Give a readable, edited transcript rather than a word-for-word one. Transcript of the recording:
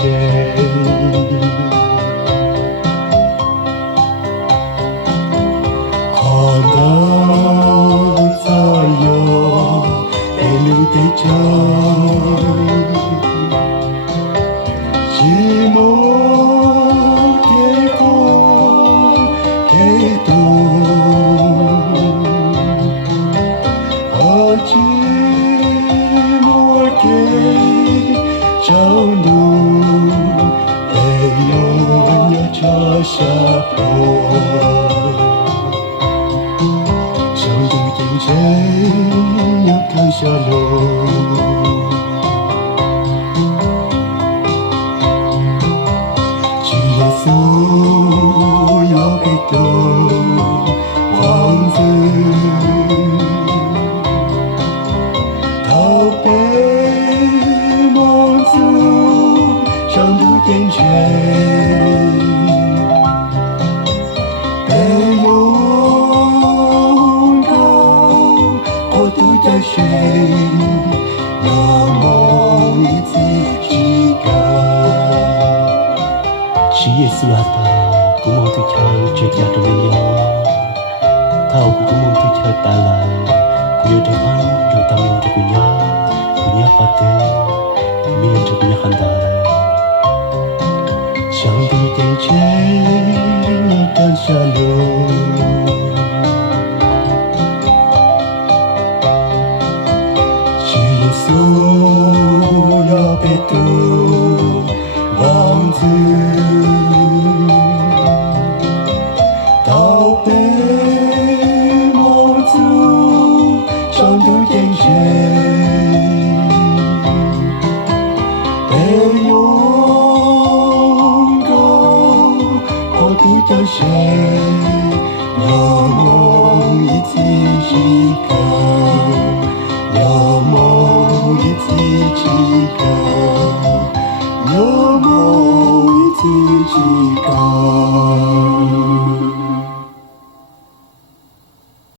谁？看到太阳的路的家，寂寞的光的灯，啊，寂寞的朝露，哎呦呀，茶下坡。上渡天前要看下楼，去耶稣要被斗王子，逃北蒙族上渡天前。谁要梦一次之歌？是耶稣啊，古梦对桥绝佳的人妖，他古梦对桥打来，古有depan有当有着punya pate，没有着punya handal，相对天前要看下流。耶稣要被渡王子，到北蒙族上渡天前，被勇高过渡叫谁？要梦一次之歌，要梦一次之歌，要梦一次之歌。